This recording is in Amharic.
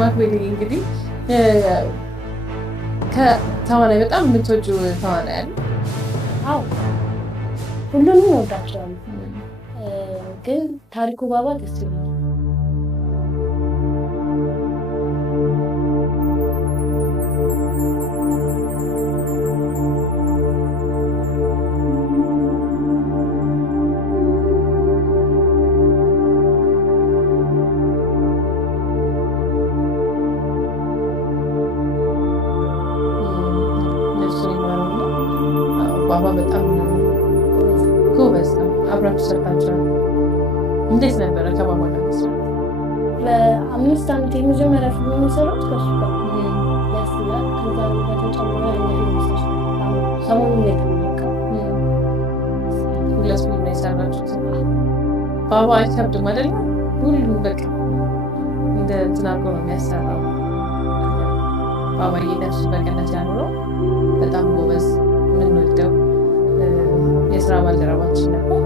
ማክቤል እንግዲህ ከተዋናይ በጣም የምትወጂው ተዋናይ አለ? አዎ ሁሉንም እወዳቸዋለሁ፣ ግን ታሪኩ ባባ ደስ ይላል። ባባ በጣም ጎበዝ ነው። አብራችሁ ሰርታችኋል? እንዴት ነበረ ከባባ ጋር መስራት? ለ5 ዓመት የመጀመሪያ ፊልም የሰራሁት ከሱ ጋር ደስ ይላል። ከዛ በተጨማሪ ሰሞኑን ላይ ተመለቀው 2 ፊልም ነው የሰራችሁት። ባባ አይከብድም አይደለ? ሁሉም በቃ እንደ እንትን አድርጎ ነው የሚያሰራው። ባባዬ ነፍሱ በገነት ያኑረው። በጣም ጎበዝ የምንወደው የስራ ባልደረባችን ነበር።